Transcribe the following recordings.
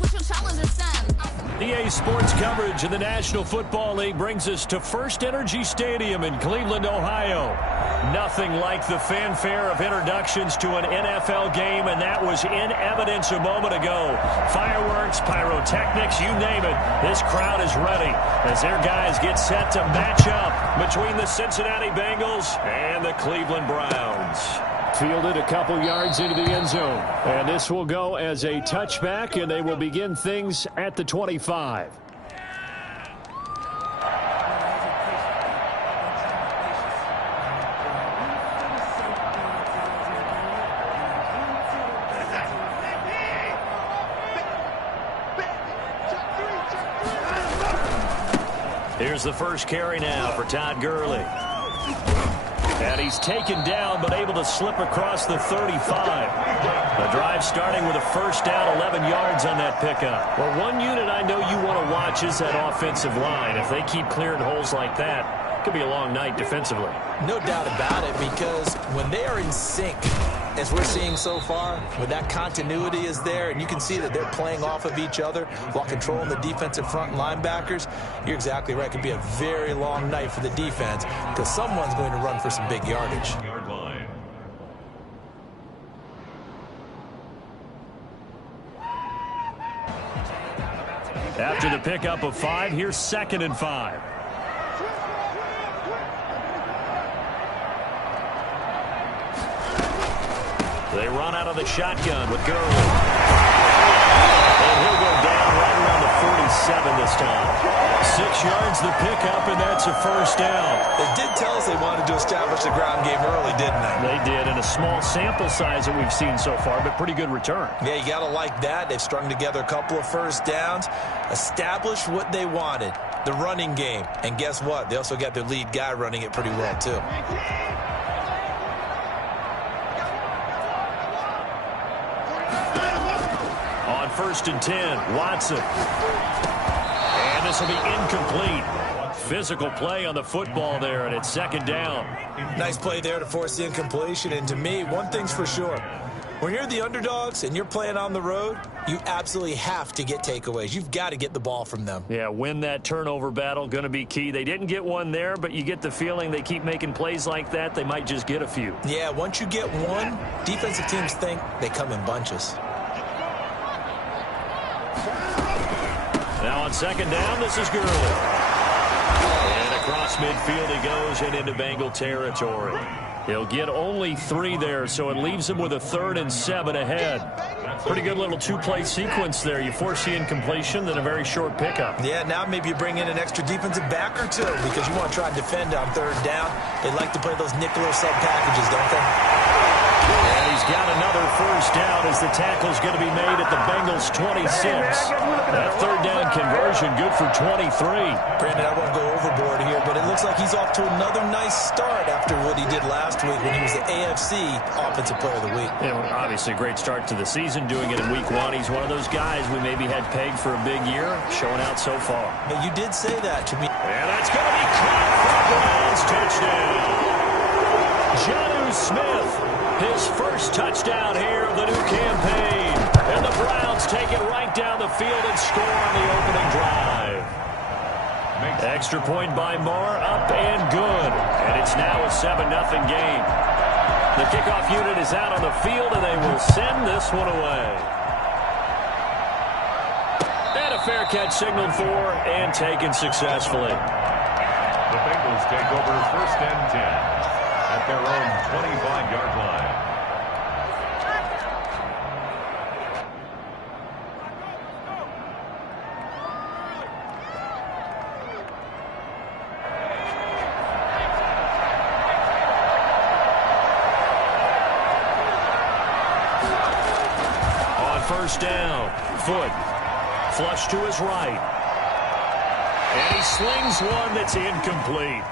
what your challenger stands. EA Sports coverage of the National Football League brings us to First Energy Stadium in Cleveland, Ohio. Nothing like the fanfare of introductions to an NFL game, and that was in evidence a moment ago. Fireworks, pyrotechnics, you name it. This crowd is ready as their guys get set to match up between the Cincinnati Bengals and the Cleveland Browns. Fielded a couple yards into the end zone. And this will go as a touchback, and they will begin things at the 25. Here's the first carry now for Todd Gurley. And he's taken down, but able to slip across the 35. The drive starting with a first down, 11 yards on that pickup. Well, one unit I know you want to watch is that offensive line. If they keep clearing holes like that, it could be a long night defensively. No doubt about it, because when they are in sync, as we're seeing so far, when that continuity is there, and you can see that they're playing off of each other while controlling the defensive front linebackers, you're exactly right. It could be a very long night for the defense because someone's going to run for some big yardage. After the pickup of 5, here's 2nd and 5. They run out of the shotgun with Gurley. And he'll go down right around the 47 this time. 6 yards the pickup, and that's a first down. They did tell us they wanted to establish the ground game early, didn't they? They did, in a small sample size that we've seen so far, but pretty good return. Yeah, you got to like that. They've strung together a couple of first downs, established what they wanted, the running game. And guess what? They also got their lead guy running it pretty well, too. On 1st and 10, Watson. And this will be incomplete. Physical play on the football there, and it's 2nd down. Nice play there to force the incompletion. And to me, one thing's for sure. When you're the underdogs and you're playing on the road, you absolutely have to get takeaways. You've got to get the ball from them. Yeah, win that turnover battle, going to be key. They didn't get one there, but you get the feeling they keep making plays like that, they might just get a few. Yeah, once you get one, defensive teams think they come in bunches. Now on 2nd down, this is Gurley. And across midfield he goes and into Bengal territory. He'll get only 3 there, so it leaves him with a 3rd and 7 ahead. Pretty good little two-play sequence there. You force the incompletion, then a very short pickup. Yeah, now maybe you bring in an extra defensive back or two because you want to try and defend on 3rd down. They like to play those nickel or sub packages, don't they? And he's got another first down as the tackle's going to be made at the Bengals' 26. That 3rd down conversion good for 23. Brandon, I won't go overboard here, but it looks like he's off to another nice start after what he did last week when he was the AFC Offensive Player of the Week. Yeah, well, obviously a great start to the season, doing it in week 1. He's one of those guys we maybe had pegged for a big year, showing out so far. But you did say that to me. And that's going to be caught for a Browns touchdown. Jonnu Smith, his first touchdown here of the new campaign. And the Browns take it right down the field and score on the opening drive. Extra point by Moore, up and good. And it's now a 7-0 game. The kickoff unit is out on the field, and they will send this one away. And a fair catch signaled for and taken successfully. The Bengals take over 1st and 10 at their own 25-yard line. First down, Foot, flush to his right. And he slings one that's incomplete.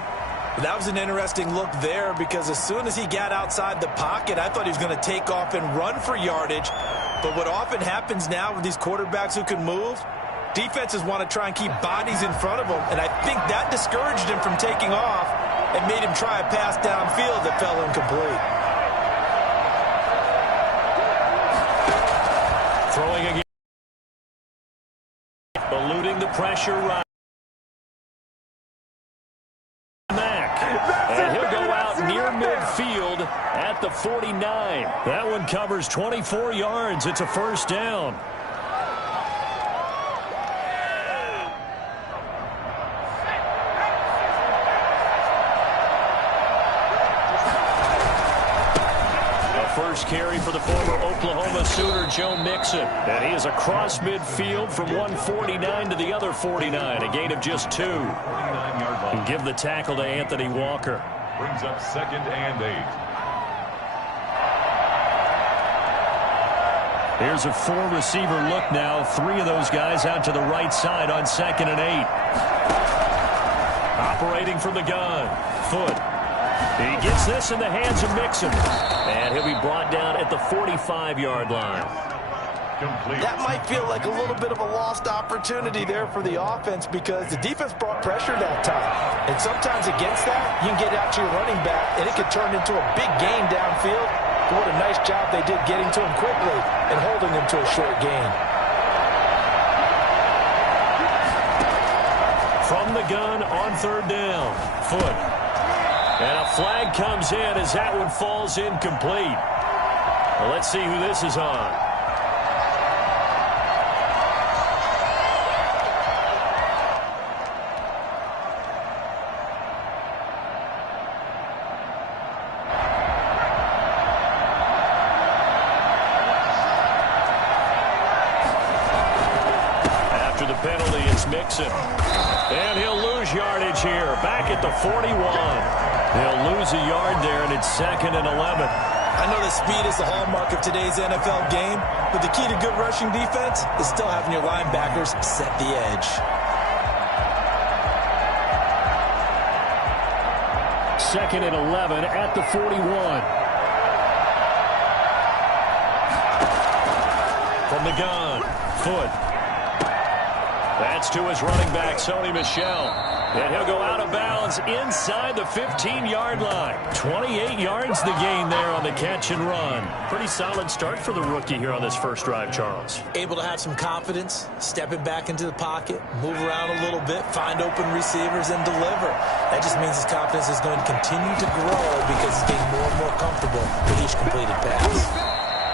That was an interesting look there because as soon as he got outside the pocket, I thought he was going to take off and run for yardage. But what often happens now with these quarterbacks who can move, defenses want to try and keep bodies in front of them. And I think that discouraged him from taking off and made him try a pass downfield that fell incomplete. Throwing again. pressure right. And he'll go out near midfield at the 49. That one covers 24 yards. It's a first down. First carry for the former Oklahoma Sooner, Joe Mixon. And he is across midfield from 149 to the other 49. A gain of just 2. And give the tackle to Anthony Walker. Brings up 2nd and 8. Here's a 4-receiver look now. 3 of those guys out to the right side on 2nd and 8. Operating from the gun. Foot. He gets this in the hands of Mixon. And he'll be brought down at the 45-yard line. Complete. That might feel like a little bit of a lost opportunity there for the offense because the defense brought pressure that time. And sometimes against that, you can get out to your running back, and it could turn into a big gain downfield. But what a nice job they did getting to him quickly and holding him to a short gain. From the gun on 3rd down. Foot. And a flag comes in as that one falls incomplete. Well, let's see who this is on. After the penalty, it's Mixon. And he'll lose yardage here. Back at the 41. They'll lose a yard there, and it's 2nd and 11. I know that speed is the hallmark of today's NFL game, but the key to good rushing defense is still having your linebackers set the edge. 2nd and 11 at the 41. From the gun, Foot. That's to his running back, Sony Michel. And he'll go out of bounds inside the 15-yard line. 28 yards the gain there on the catch and run. Pretty solid start for the rookie here on this first drive, Charles. Able to have some confidence, stepping back into the pocket, move around a little bit, find open receivers, and deliver. That just means his confidence is going to continue to grow because he's getting more and more comfortable with each completed pass.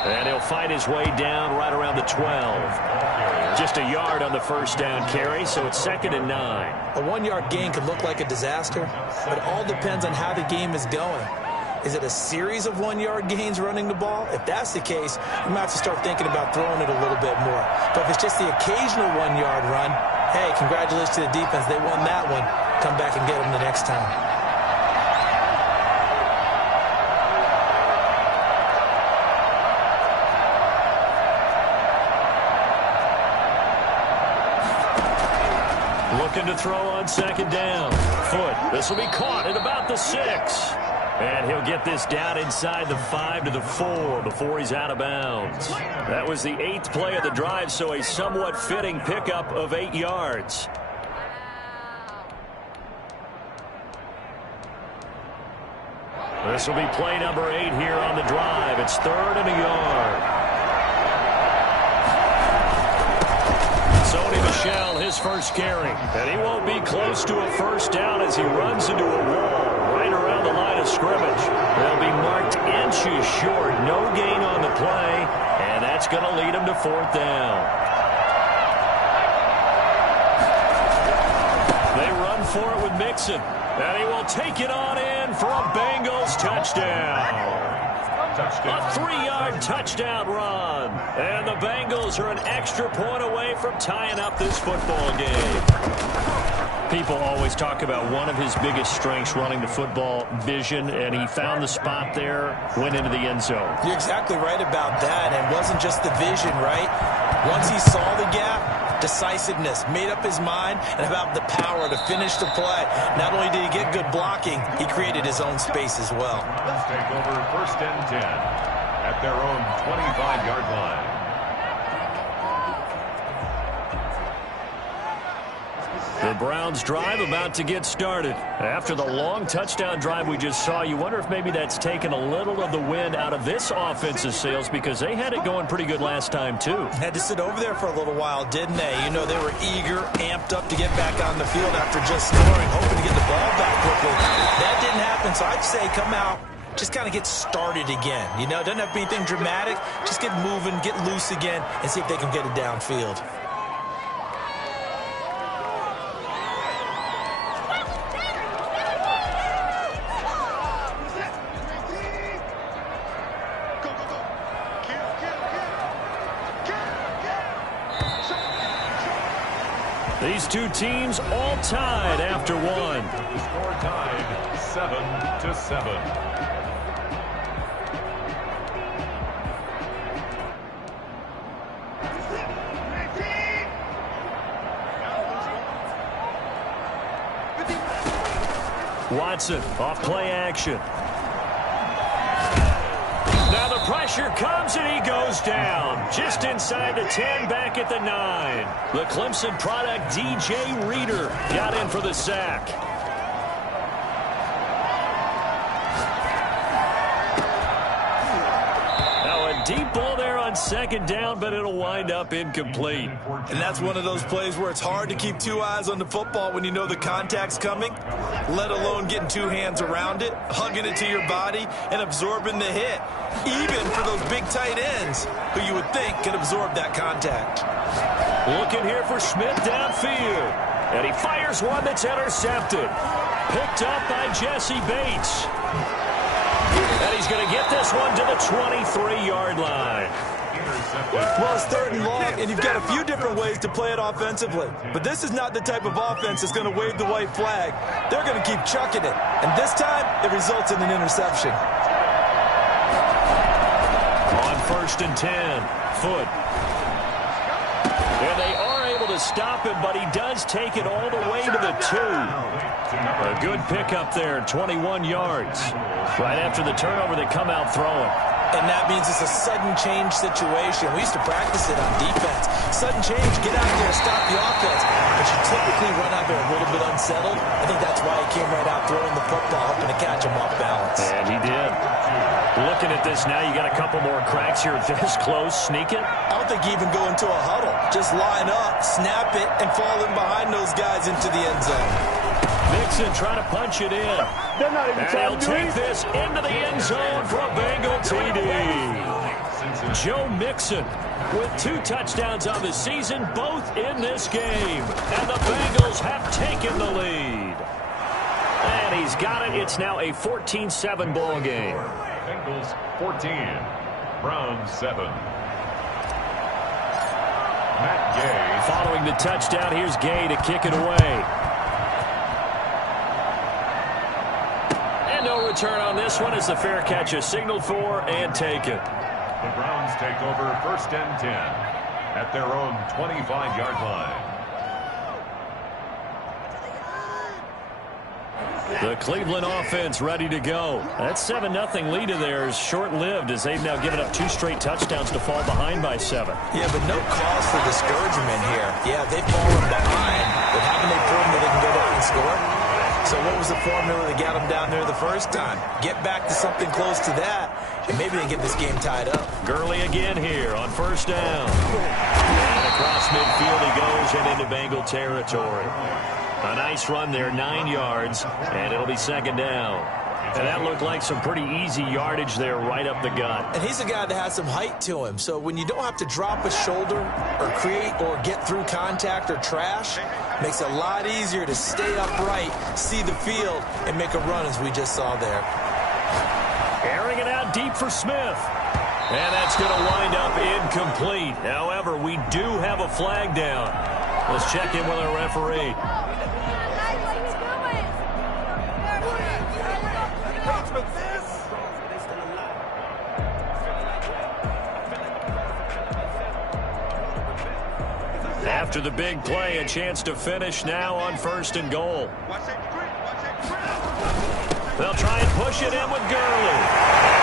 And he'll fight his way down right around the 12. Just a yard on the first down carry, so it's 2nd and 9. A 1-yard gain could look like a disaster, but it all depends on how the game is going. Is it a series of 1-yard gains running the ball? If that's the case, you might have to start thinking about throwing it a little bit more. But if it's just the occasional 1-yard run, hey, congratulations to the defense. They won that one. Come back and get them the next time. Looking to throw on 2nd down. Foot. This will be caught at about the 6. And he'll get this down inside the 5 to the 4 before he's out of bounds. That was the 8th play of the drive, so a somewhat fitting pickup of 8 yards. This will be play number 8 here on the drive. It's 3rd and a yard. Sony Michel, his first carry. And he won't be close to a first down as he runs into a wall right around the line of scrimmage. They'll be marked inches short. No gain on the play, and that's going to lead him to 4th down. They run for it with Mixon. And he will take it on in for a Bengals touchdown. A 3-yard touchdown run. And the Bengals are an extra point away from tying up this football game. People always talk about one of his biggest strengths running the football, vision, and he found the spot there, went into the end zone. You're exactly right about that. And it wasn't just the vision, right? Once he saw the gap, decisiveness, made up his mind, and about the power to finish the play. Not only did he get good blocking, he created his own space as well. Let's take over 1st and 10 at their own 25-yard line. The Browns drive about to get started. After the long touchdown drive we just saw, you wonder if maybe that's taken a little of the wind out of this offensive sails, because they had it going pretty good last time too. Had to sit over there for a little while, didn't they? You know, they were eager, amped up to get back on the field after just scoring, hoping to get the ball back quickly. That didn't happen, so I'd say come out, just kind of get started again. You know, it doesn't have to be anything dramatic. Just get moving, get loose again, and see if they can get it downfield. These two teams all tied after one. The score tied 7-7. Watson off play action. Now the pressure comes and he goes down. Just inside the 10, back at the 9. The Clemson product, DJ Reader, got in for the sack. Now a deep ball there on second down, but it'll wind up incomplete. And that's one of those plays where it's hard to keep two eyes on the football when you know the contact's coming, let alone getting two hands around it, hugging it to your body, and absorbing the hit, even for those big tight ends who you would think could absorb that contact. Looking here for Smith downfield, and he fires one that's intercepted. Picked up by Jesse Bates. And he's going to get this one to the 23-yard line. Well, it's 3rd and long, and you've got a few different ways to play it offensively. But this is not the type of offense that's going to wave the white flag. They're going to keep chucking it. And this time, it results in an interception. On 1st and 10, Foot. And they are able to stop him, but he does take it all the way to the 2. A good pickup there, 21 yards. Right after the turnover, they come out throwing. And that means it's a sudden change situation. We used to practice it on defense. Sudden change, get out there, stop the offense. But you typically run out there a little bit unsettled. I think that's why he came right out throwing the football, hoping to catch him off balance. And he did. Looking at this now, you got a couple more cracks here this close. Sneak it. I don't think you even go into a huddle. Just line up, snap it, and fall in behind those guys into the end zone. Mixon trying to punch it in. They're not even and he'll take this into the end zone for a Bengal TD. Joe Mixon with 2 touchdowns on the season, both in this game. And the Bengals have taken the lead. And he's got it. It's now a 14-7 ball game. Bengals 14, Browns 7. Matt Gay. Following the touchdown, here's Gay to kick it away. No return on this one as the fair catch is signaled for and taken. The Browns take over 1st and 10 at their own 25-yard line. The Cleveland offense ready to go. That 7-0 lead of theirs short-lived as they've now given up 2 straight touchdowns to fall behind by 7. Yeah, but no cause for discouragement here. Yeah, they've fallen behind, but haven't they proven that they can go back and score? So what was the formula that got them down there the first time? Get back to something close to that, and maybe they get this game tied up. Gurley again here on 1st down. And across midfield he goes and into Bengal territory. A nice run there, 9 yards, and it'll be 2nd down. And that looked like some pretty easy yardage there right up the gut. And he's a guy that has some height to him. So when you don't have to drop a shoulder or create or get through contact or trash, makes it a lot easier to stay upright, see the field, and make a run as we just saw there. Airing it out deep for Smith. And that's going to wind up incomplete. However, we do have a flag down. Let's check in with our referee. After the big play, a chance to finish now on 1st and goal. They'll try and push it in with Gurley.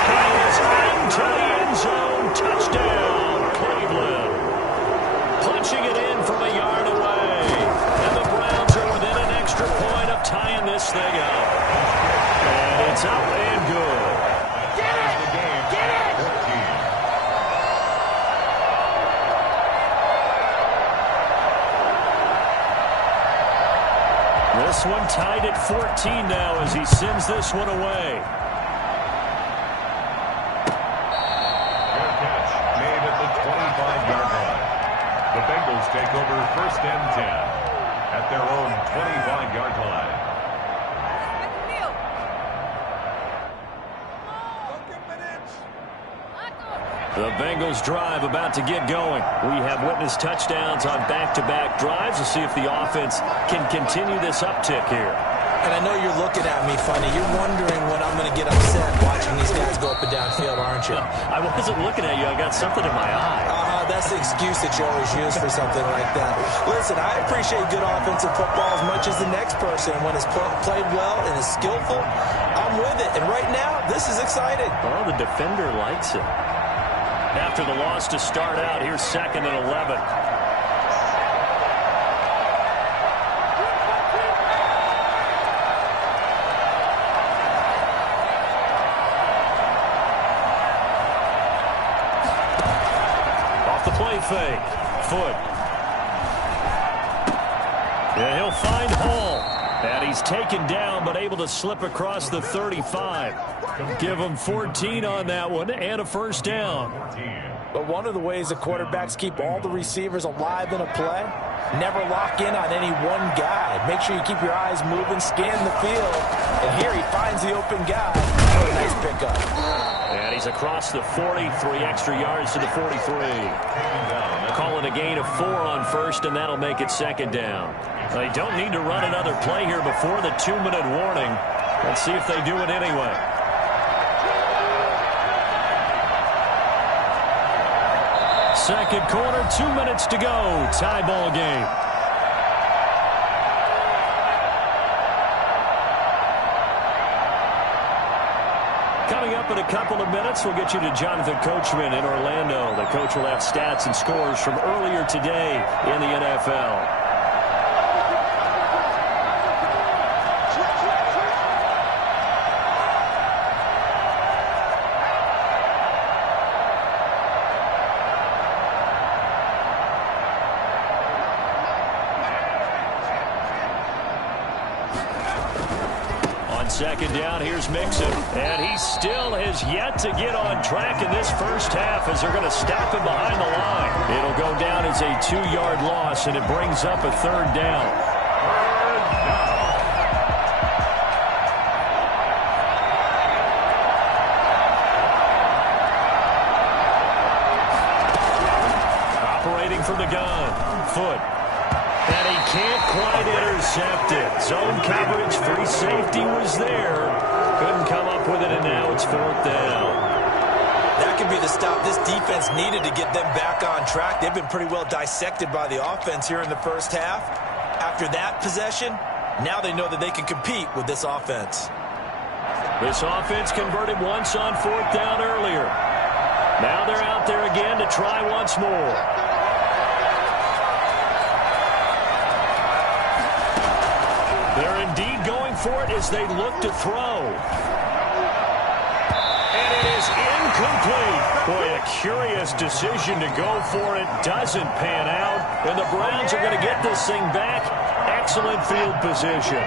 He is into the end zone. Touchdown, Cleveland. Punching it in from a yard away. And the Browns are within This one tied at 14 now as he sends this one away. Fair catch made at the 25-yard line. The Bengals take over first and 10 at their own 25-yard line. The Bengals drive about to get going. We have witnessed touchdowns on back-to-back drives. We'll see if the offense can continue this uptick here. And I know you're looking at me funny. You're wondering when I'm going to get upset watching these guys go up and down field, aren't you? I wasn't looking at you. I got something in my eye. That's the excuse that you always use for something like that. Listen, I appreciate good offensive football as much as the next person. When it's played well and is skillful, I'm with it. And right now, this is exciting. Well, the defender likes it. After the loss to start out, here's 2nd and 11. Off the play fake. Foot. Yeah, he'll find Hall. And he's taken down, but able to slip across the 35. Give him 14 on that one and a first down. But one of the ways the quarterbacks keep all the receivers alive in a play, never lock in on any one guy. Make sure you keep your eyes moving, scan the field. And here he finds the open guy. What a nice pickup. And he's across the 40, 3 extra yards to the 43. Call it a gain of 4 on first, and that'll make it 2nd down. They don't need to run another play here before the 2-minute warning. Let's see if they do it anyway. Second quarter, 2 minutes to go. Tie ball game. Coming up in a couple of minutes, we'll get you to Jonathan Coachman in Orlando. The coach will have stats and scores from earlier today in the NFL. Second down, here's Mixon. And he still has yet to get on track in this first half as they're going to stop him behind the line. It'll go down as a 2-yard loss, and it brings up a 3rd down. Operating from the gun. Foot. And he can't quite intercept it. Zone coverage, free safety was there. Couldn't come up with it, and now it's 4th down. That could be the stop this defense needed to get them back on track. They've been pretty well dissected by the offense here in the first half. After that possession, now they know that they can compete with this offense. This offense converted once on 4th down earlier. Now they're out there again to try once more. They're indeed going for it as they look to throw. And it is incomplete. Boy, a curious decision to go for it. Doesn't pan out. And the Browns are going to get this thing back. Excellent field position.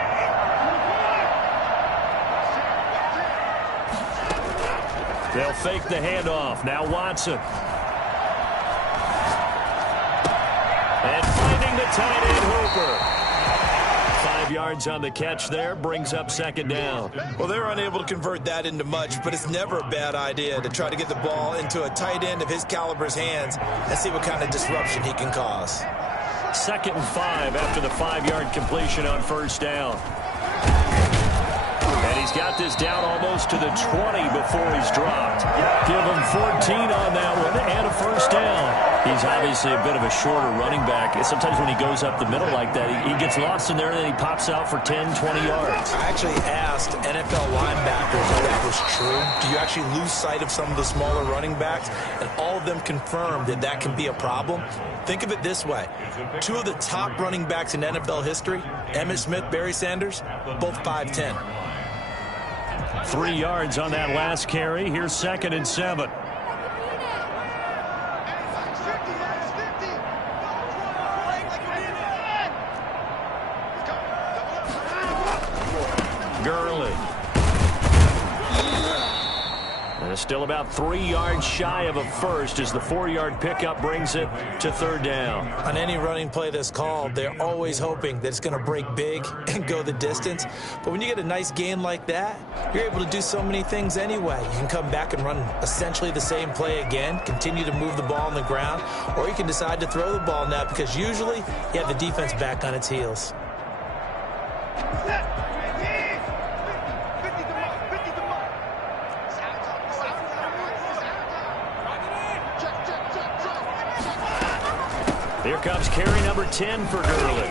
They'll fake the handoff. Now Watson. And finding the tight end Hooper. 5 yards on the catch there, brings up 2nd down. Well, they're unable to convert that into much, but it's never a bad idea to try to get the ball into a tight end of his caliber's hands and see what kind of disruption he can cause. 2nd and 5 after the 5-yard completion on 1st down. And he's got this down almost to the 20 before he's dropped. Give him 14 on that one and a 1st down. He's obviously a bit of a shorter running back. Sometimes when he goes up the middle like that, he gets lost in there and then he pops out for 10, 20 yards. I actually asked NFL linebackers if that was true. Do you actually lose sight of some of the smaller running backs? And all of them confirmed that that can be a problem. Think of it this way. 2 of the top running backs in NFL history, Emmitt Smith, Barry Sanders, both 5'10". 3 yards on that last carry. Here's 2nd and 7. Gurley. And it's still about 3 yards shy of a first as the 4-yard pickup brings it to third down. On any running play that's called, they're always hoping that it's going to break big and go the distance. But when you get a nice gain like that, you're able to do so many things anyway. You can come back and run essentially the same play again, continue to move the ball on the ground, or you can decide to throw the ball now because usually you have the defense back on its heels. Here comes carry number 10 for Gurley.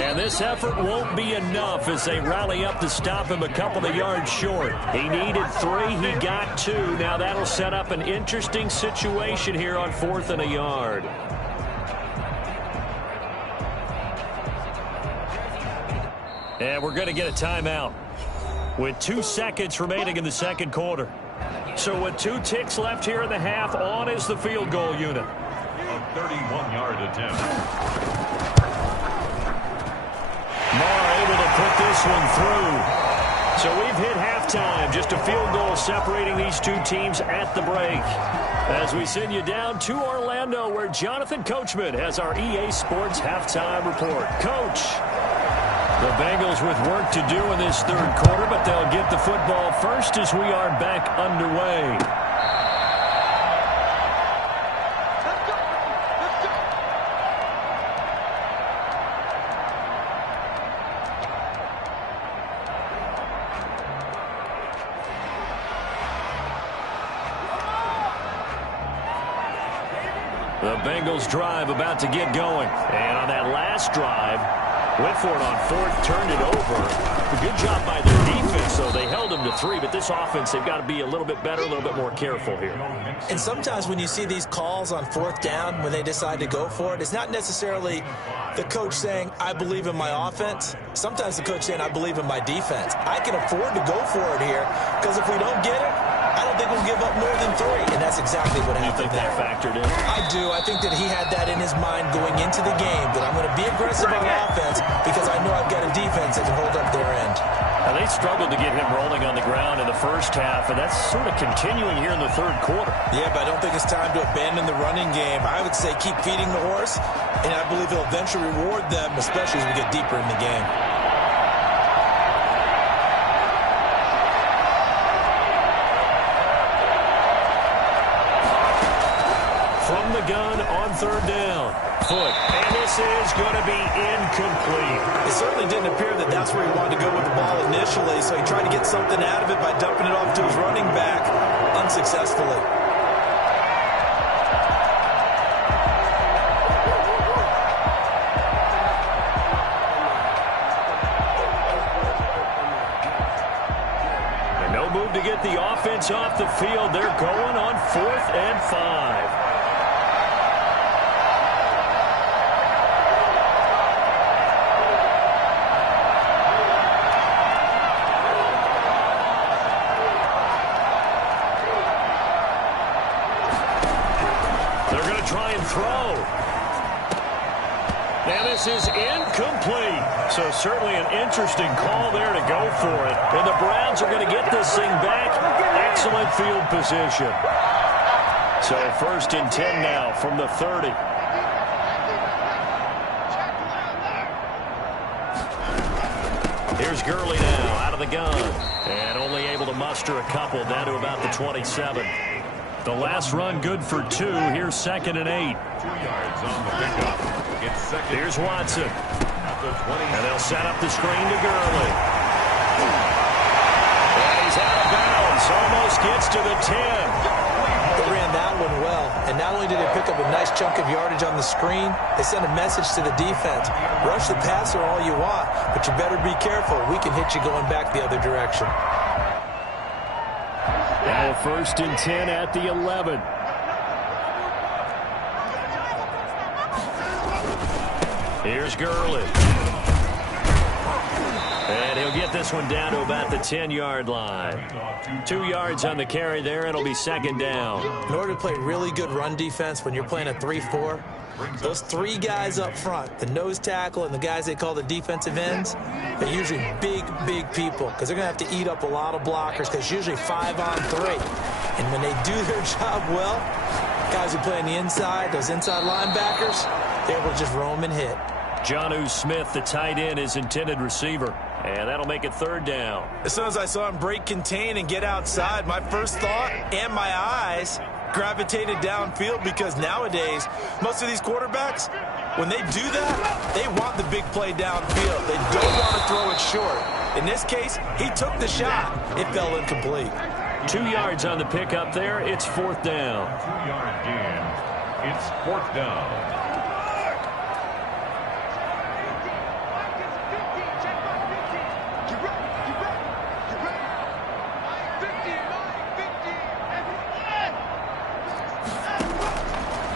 And this effort won't be enough as they rally up to stop him a couple of yards short. He needed 3. He got 2. Now that'll set up an interesting situation here on 4th and a yard. And we're going to get a timeout with 2 seconds remaining in the second quarter. So with 2 ticks left here in the half, on is the field goal unit. A 31-yard attempt. Moore able to put this one through. So we've hit halftime. Just a field goal separating these two teams at the break. As we send you down to Orlando, where Jonathan Coachman has our EA Sports halftime report. Coach, the Bengals with work to do in this third quarter, but they'll get the football first as we are back underway. The Bengals drive about to get going. And on that last drive, went for it on 4th, turned it over. A good job by their defense, though. They held them to 3, but this offense, they've got to be a little bit better, a little bit more careful here. And sometimes when you see these calls on 4th down, when they decide to go for it, it's not necessarily the coach saying, I believe in my offense. Sometimes the coach saying, I believe in my defense. I can afford to go for it here, because if we don't get it, I don't think we'll give up more than 3, and that's exactly what happened there. You think that factored in? I do. I think that he had that in his mind going into the game, that I'm going to be aggressive on offense because I know I've got a defense that can hold up their end. Now, they struggled to get him rolling on the ground in the first half, and that's sort of continuing here in the third quarter. Yeah, but I don't think it's time to abandon the running game. I would say keep feeding the horse, and I believe he'll eventually reward them, especially as we get deeper in the game. From the gun on third down. Foot. And this is going to be incomplete. It certainly didn't appear that that's where he wanted to go with the ball initially, so he tried to get something out of it by dumping it off to his running back unsuccessfully. And no move to get the offense off the field. They're going on 4th and 5. Throw. And this is incomplete. So certainly an interesting call there to go for it. And the Browns are going to get this thing back. Excellent field position. So 1st and 10 now from the 30. Here's Gurley now out of the gun. And only able to muster a couple down to about the 27. The last run good for 2. Here's 2nd and 8. 2 yards on the pickup. It's second. Here's Watson. At the 20. And they'll set up the screen to Gurley. And he's out of bounds. Almost gets to the 10. They ran that one well. And not only did they pick up a nice chunk of yardage on the screen, they sent a message to the defense. Rush the passer all you want, but you better be careful. We can hit you going back the other direction. Now 1st and 10 at the 11. Here's Gurley. And he'll get this one down to about the 10-yard line. 2 yards on the carry there. It'll be 2nd down. In order to play really good run defense when you're playing a 3-4, Those three guys up front, the nose tackle and the guys they call the defensive ends, they're usually big, big people because they're going to have to eat up a lot of blockers because usually 5-on-3. And when they do their job well, guys who play on the inside, those inside linebackers, they're able to just roam and hit. Jonnu Smith, the tight end, is intended receiver. And that'll make it third down. As soon as I saw him break contain and get outside, my first thought and my eyes gravitated downfield because nowadays, most of these quarterbacks, when they do that, they want the big play downfield. They don't want to throw it short. In this case, he took the shot. It fell incomplete. 2 yards on the pickup there. It's fourth down. 2-yard gain. It's fourth down.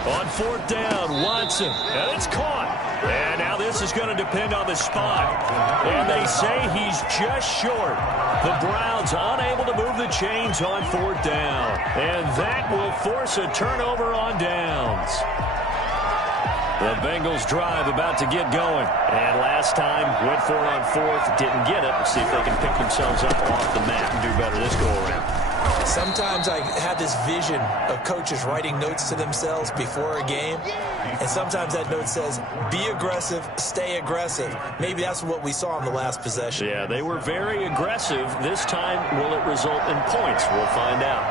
On fourth down, Watson, and it's caught. And now this is going to depend on the spot. And they say he's just short. The Browns unable to move the chains on fourth down. And that will force a turnover on downs. The Bengals drive about to get going. And last time, went for it on fourth, didn't get it. Let's see if they can pick themselves up off the mat and do better this go-around. Sometimes I have this vision of coaches writing notes to themselves before a game, and sometimes that note says, be aggressive, stay aggressive. Maybe that's what we saw in the last possession. Yeah, they were very aggressive. This time, will it result in points? We'll find out.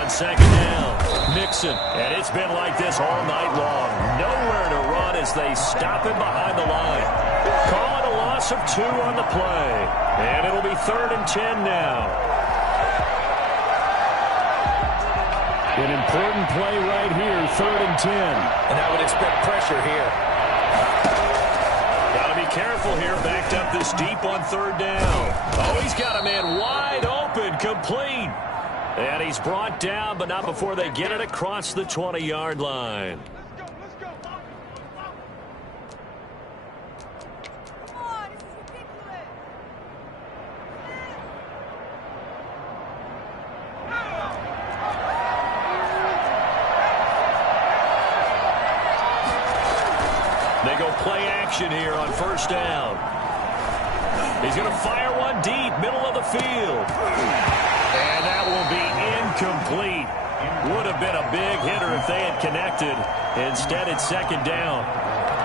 On second down, Mixon, and it's been like this all night long. Nowhere to run as they stop him behind the line. Call it a loss of 2 on the play. And it'll be 3rd and 10 now. An important play right here, 3rd and 10. And I would expect pressure here. Got to be careful here, backed up this deep on 3rd down. Oh, he's got a man wide open, complete. And he's brought down, but not before they get it across the 20-yard line. They go play action here on first down. He's going to fire one deep, middle of the field. And that will be incomplete. Would have been a big hitter if they had connected. Instead, it's second down.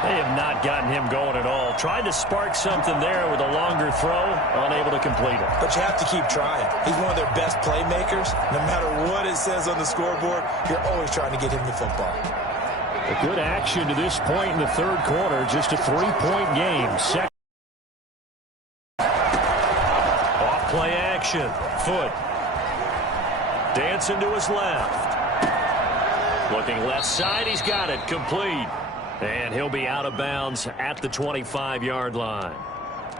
They have not gotten him going at all. Tried to spark something there with a longer throw, unable to complete it. But you have to keep trying. He's one of their best playmakers. No matter what it says on the scoreboard, you're always trying to get him the football. A good action to this point in the third quarter. Just a 3-point game. Second. Off play action. Foot. Dancing to his left. Looking left side. He's got it. Complete. And he'll be out of bounds at the 25-yard line.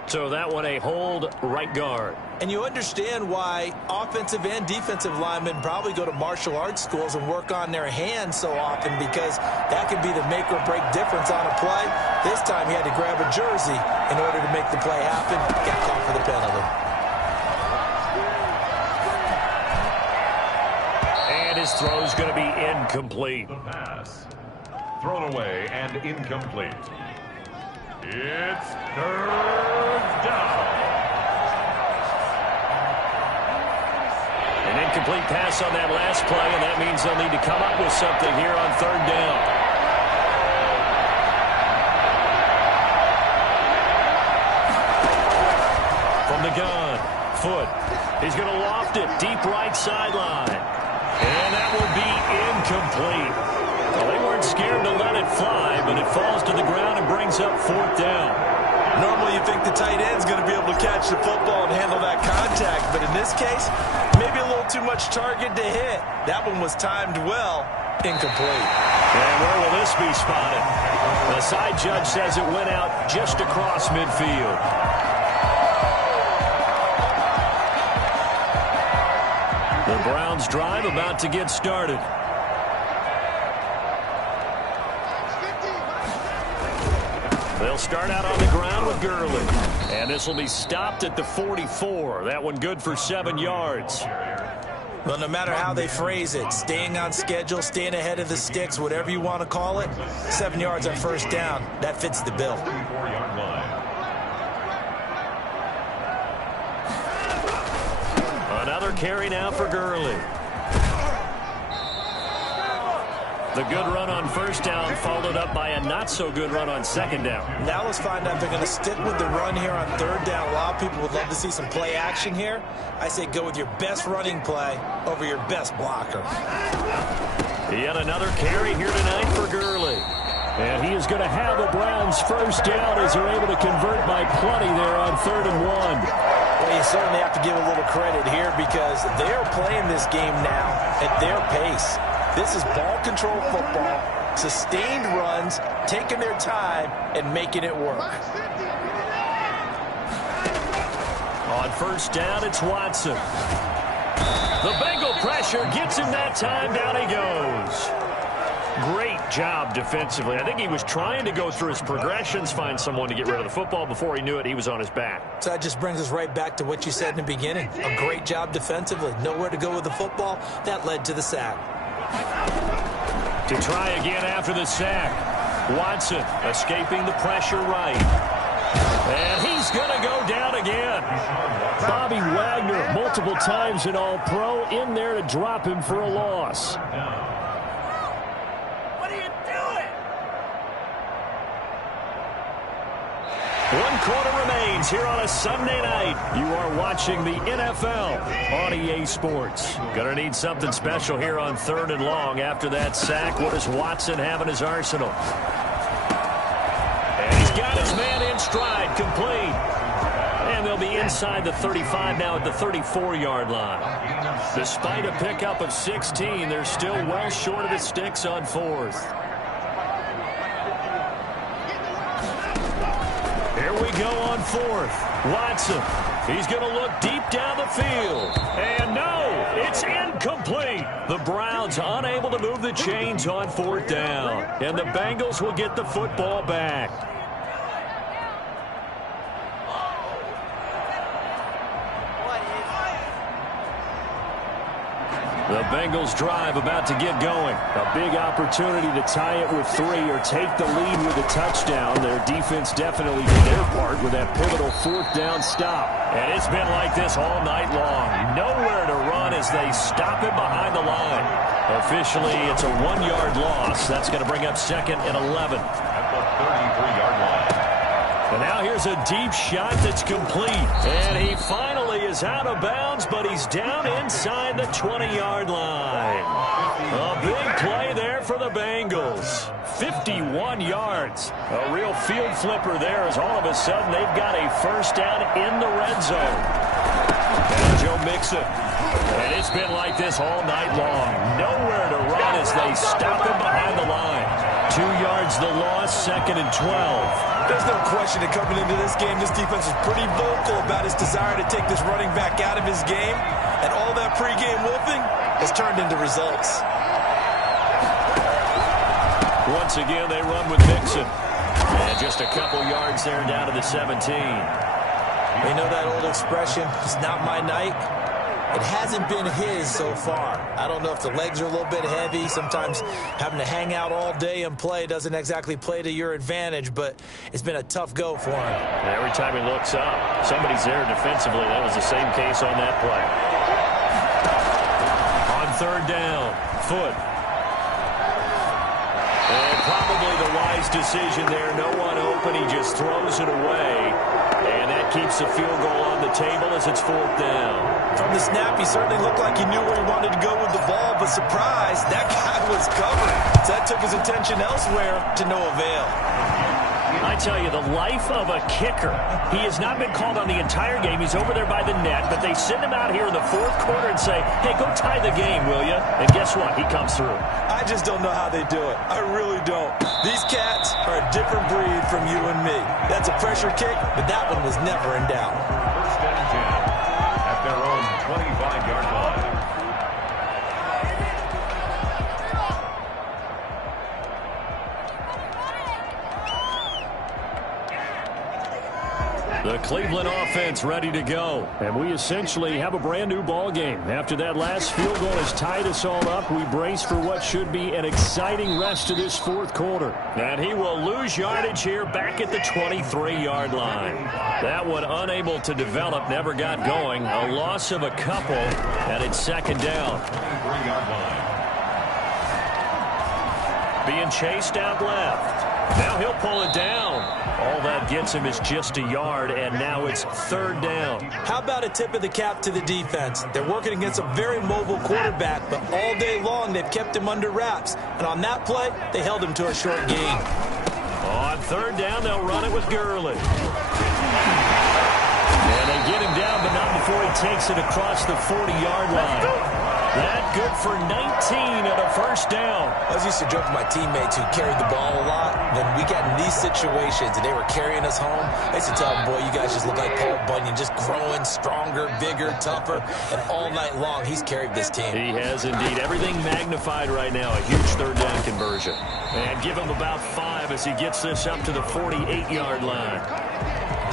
So that one a hold right guard. And you understand why offensive and defensive linemen probably go to martial arts schools and work on their hands so often, because that can be the make or break difference on a play. This time he had to grab a jersey in order to make the play happen. Got caught for the penalty. And his throw's going to be incomplete. The pass. Thrown away and incomplete. It's third down. An incomplete pass on that last play, and that means they'll need to come up with something here on third down. From the gun, Foot. He's going to loft it deep right sideline. And that will be incomplete. Well, they weren't scared to let it fly, but it falls to the ground and brings up fourth down. Normally you think the tight end's going to be able to catch the football and handle that contact, but in this case, maybe a little too much target to hit. That one was timed well, incomplete. And where will this be spotted? The side judge says it went out just across midfield. The Browns drive about to get started. They'll start out on the ground with Gurley. And this will be stopped at the 44. That one good for 7 yards. Well, no matter how they phrase it, staying on schedule, staying ahead of the sticks, whatever you want to call it, 7 yards on first down, that fits the bill. 34-yard line. Another carry now for Gurley. The good run on first down followed up by a not-so-good run on second down. Now let's find out if they're going to stick with the run here on third down. A lot of people would love to see some play action here. I say go with your best running play over your best blocker. Yet another carry here tonight for Gurley. And he is going to have the Browns first down as they're able to convert by plenty there on 3rd and 1. Well, you certainly have to give a little credit here because they're playing this game now at their pace. This is ball control football, sustained runs, taking their time, and making it work. On first down, it's Watson. The Bengal pressure gets him that time. Down he goes. Great job defensively. I think he was trying to go through his progressions, find someone to get rid of the football. Before he knew it, he was on his back. So that just brings us right back to what you said in the beginning. A great job defensively. Nowhere to go with the football. That led to the sack. To try again after the sack. Watson escaping the pressure right. And he's going to go down again. Bobby Wagner, multiple times an All-Pro, in there to drop him for a loss. One quarter remains here on a Sunday night. You are watching the NFL on EA Sports. Gonna need something special here on 3rd and long after that sack. What does Watson have in his arsenal? And he's got his man in stride, complete. And they'll be inside the 35 now at the 34-yard line. Despite a pickup of 16, they're still well short of the sticks on 4th. Here we go on 4th. Watson. He's going to look deep down the field. And no, it's incomplete. The Browns unable to move the chains on 4th down. And the Bengals will get the football back. The Bengals drive about to get going. A big opportunity to tie it with 3 or take the lead with a touchdown. Their defense definitely did their part with that pivotal 4th down stop. And it's been like this all night long. Nowhere to run as they stop him behind the line. Officially, it's a 1-yard loss. That's going to bring up 2nd and 11. At the 33-yard line. And now here's a deep shot that's complete. And he finally is out of bounds, but he's down inside the 20-yard line. A big play there for the Bengals. 51 yards. A real field flipper there as all of a sudden they've got a first down in the red zone. And Joe Mixon. And it's been like this all night long. Nowhere to run as they stop him behind the line. 2 yards the loss, 2nd and 12. There's no question that coming into this game, this defense was pretty vocal about its desire to take this running back out of his game. And all that pregame wolfing has turned into results. Once again, they run with Mixon. And just a couple yards there down to the 17. You know that old expression, it's not my night? It hasn't been his so far. I don't know if the legs are a little bit heavy. Sometimes having to hang out all day and play doesn't exactly play to your advantage, but it's been a tough go for him. And every time he looks up, somebody's there defensively. That was the same case on that play. On 3rd down, Foot. And probably the wise decision there. No one open. He just throws it away. And that keeps the field goal on the table as it's 4th down. From the snap, he certainly looked like he knew where he wanted to go with the ball, but surprise, that guy was covered. So that took his attention elsewhere to no avail. I tell you, the life of a kicker. He has not been called on the entire game. He's over there by the net, but they send him out here in the 4th quarter and say, hey, go tie the game, will you? And guess what? He comes through. I just don't know how they do it. I really don't. These cats are a different breed from you and me. That's a pressure kick, but that one was never in doubt. 1st and 10 at their own 25-yard line. The Cleveland offense ready to go. And we essentially have a brand new ball game. After that last field goal has tied us all up, we brace for what should be an exciting rest of this fourth quarter. And he will lose yardage here back at the 23-yard line. That one unable to develop, never got going. A loss of a couple, and it's second down. 23-yard line. Being chased out left. Now he'll pull it down. All that gets him is just a yard, and now it's third down. How about a tip of the cap to the defense? They're working against a very mobile quarterback, but all day long they've kept him under wraps. And on that play, they held him to a short gain. On third down, they'll run it with Gurley. And they get him down, but not before he takes it across the 40-yard line. That good for 19 and a first down. I was used to joke with my teammates who carried the ball a lot. When we got in these situations and they were carrying us home, I used to tell them, boy, you guys just look like Paul Bunyan, just growing stronger, bigger, tougher. And all night long, he's carried this team. He has indeed. Everything magnified right now. A huge third down conversion. And give him about 5 as he gets this up to the 48-yard line.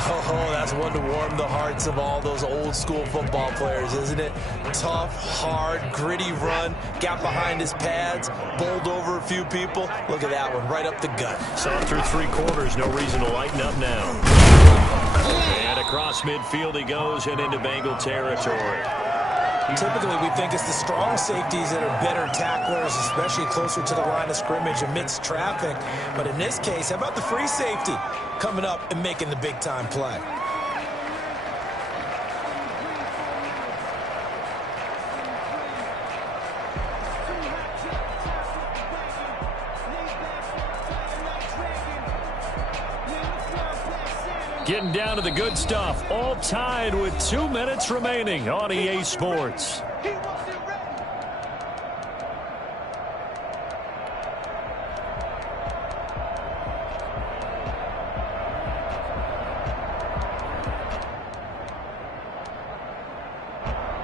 Oh, that's one to warm the hearts of all those old school football players, isn't it? Tough, hard, gritty run, got behind his pads, bowled over a few people. Look at that one, right up the gut. Saw through 3 quarters, no reason to lighten up now. And across midfield he goes and into Bengal territory. Typically, we think it's the strong safeties that are better tacklers, especially closer to the line of scrimmage amidst traffic. But in this case, how about the free safety coming up and making the big-time play? Getting down to the good stuff, all tied with 2 minutes remaining on EA Sports.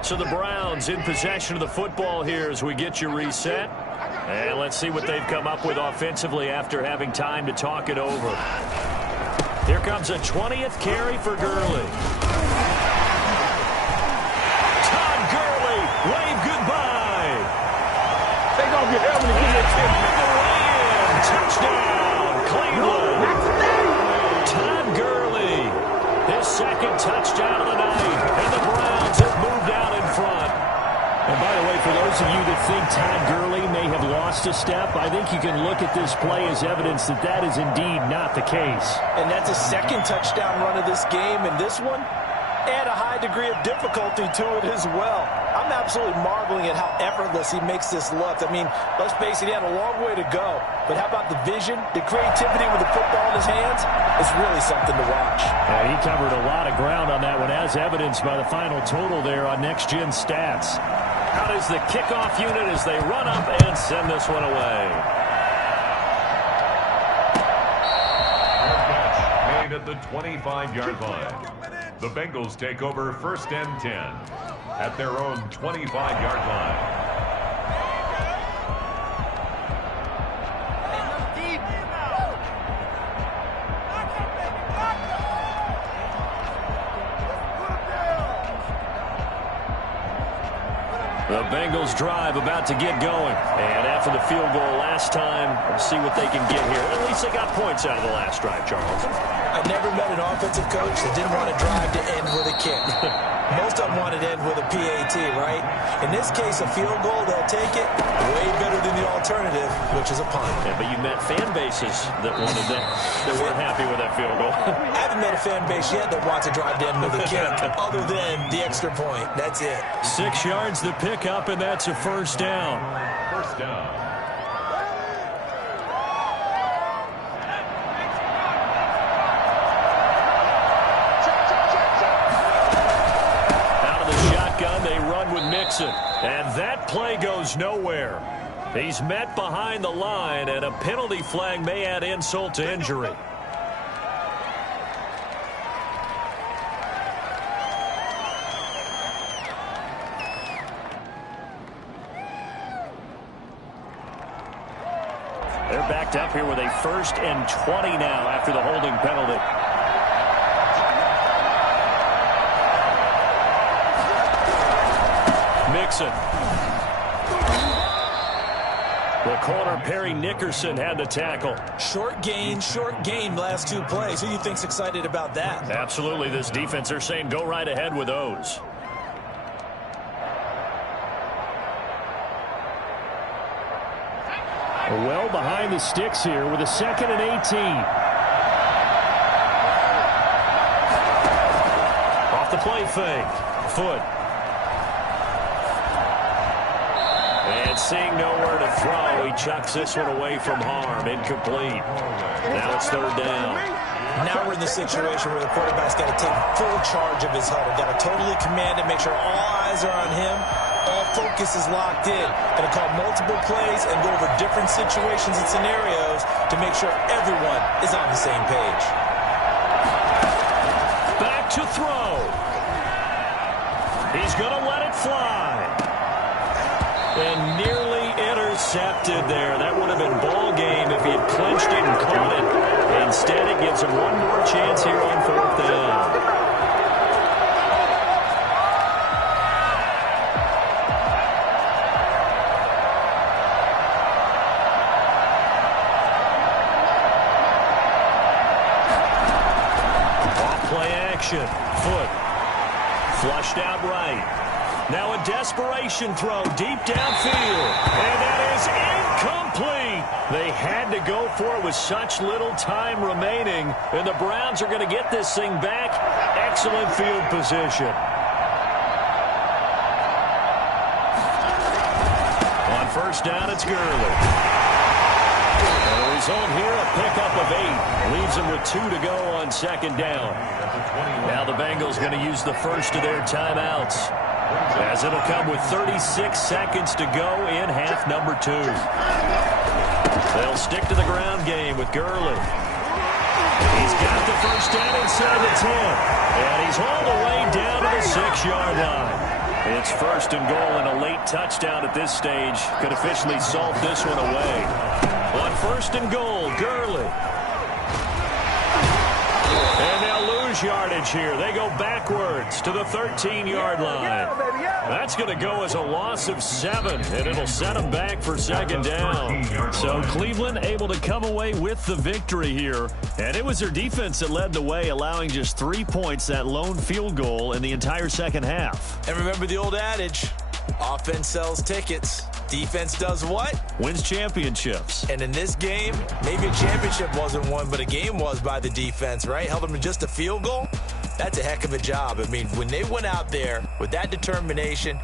So the Browns in possession of the football here as we get you reset. And let's see what they've come up with offensively after having time to talk it over. Here comes a 20th carry for Gurley. Todd Gurley, wave goodbye. Take off your helmet and give me a tip. Touchdown, Cleveland. Todd Gurley, his second touchdown of the night. And the Browns have moved out in front. And by the way, for those of you that think Todd Gurley may have lost a step, I think you can look at this play as evidence that that is indeed not the case. And that's a second touchdown run of this game, and this one, add a high degree of difficulty to it as well. I'm absolutely marveling at how effortless he makes this look. I mean, let's face it, he had a long way to go. But how about the vision, the creativity with the football in his hands? It's really something to watch. He covered a lot of ground on that one, as evidenced by the final total there on Next Gen Stats. Out is the kickoff unit as they run up and send this one away. Catch made at the 25-yard line. The Bengals take over first and 10 at their own 25-yard line. The Bengals drive about to get going. And after the field goal last time, let's see what they can get here. At least they got points out of the last drive, Charles. I never met an offensive coach that didn't want to drive to end with a kick. Most of them wanted to end with a PAT, right? In this case, a field goal, they'll take it. Way better than the alternative, which is a punt. Yeah, but you met fan bases that wanted that weren't happy with that field goal. I haven't met a fan base yet that wants to drive to end with a kick, other than the extra point. That's it. 6 yards the pickup, and that's a first down. First down. They run with Mixon, and that play goes nowhere. He's met behind the line, and a penalty flag may add insult to injury. They're backed up here with a 1st and 20 now after the holding penalty. Jackson. The corner, Perry Nickerson, had the tackle. Short gain, last two plays. Who do you think's excited about that? Absolutely. This defense, they're saying go right ahead with those. Well behind the sticks here with a 2nd and 18. Off the play fake. Foot. And seeing nowhere to throw, he chucks this one away from harm. Incomplete. Now it's 3rd down. Now we're in the situation where the quarterback's got to take full charge of his huddle. Got to totally command it, make sure all eyes are on him. All focus is locked in. Going to call multiple plays and go over different situations and scenarios to make sure everyone is on the same page. Back to throw. He's going to let it fly. And nearly intercepted there. That would have been ball game if he had clinched it and caught it. Instead, it gives him one more chance here on 4th down. Foot. Flushed out right. Now a desperation throw deep downfield. And that is incomplete. They had to go for it with such little time remaining. And the Browns are going to get this thing back. Excellent field position. On 1st down, it's Gurley. And the result here, a pickup of 8. Leaves them with 2 to go on 2nd down. Now the Bengals going to use the first of their timeouts, as it'll come with 36 seconds to go in half number 2. They'll stick to the ground game with Gurley. He's got the 1st down inside the 10, and he's all the way down to the 6-yard line. It's 1st and goal, and a late touchdown at this stage could officially salt this one away. On 1st and goal, Gurley. And they'll lose yardage here. They go backwards to the 13-yard line. That's going to go as a loss of 7, and it'll set them back for 2nd down. So Cleveland able to come away with the victory here. And it was their defense that led the way, allowing just 3 points, that lone field goal in the entire 2nd half. And remember the old adage, offense sells tickets. Defense does what? Wins championships. And in this game, maybe a championship wasn't won, but a game was by the defense, right? Held them to just a field goal. That's a heck of a job. I mean, when they went out there with that determination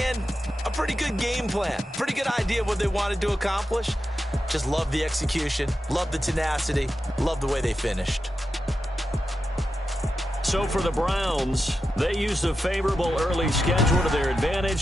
and a pretty good game plan, pretty good idea of what they wanted to accomplish, just love the execution, love the tenacity, love the way they finished. So for the Browns, they used a favorable early schedule to their advantage.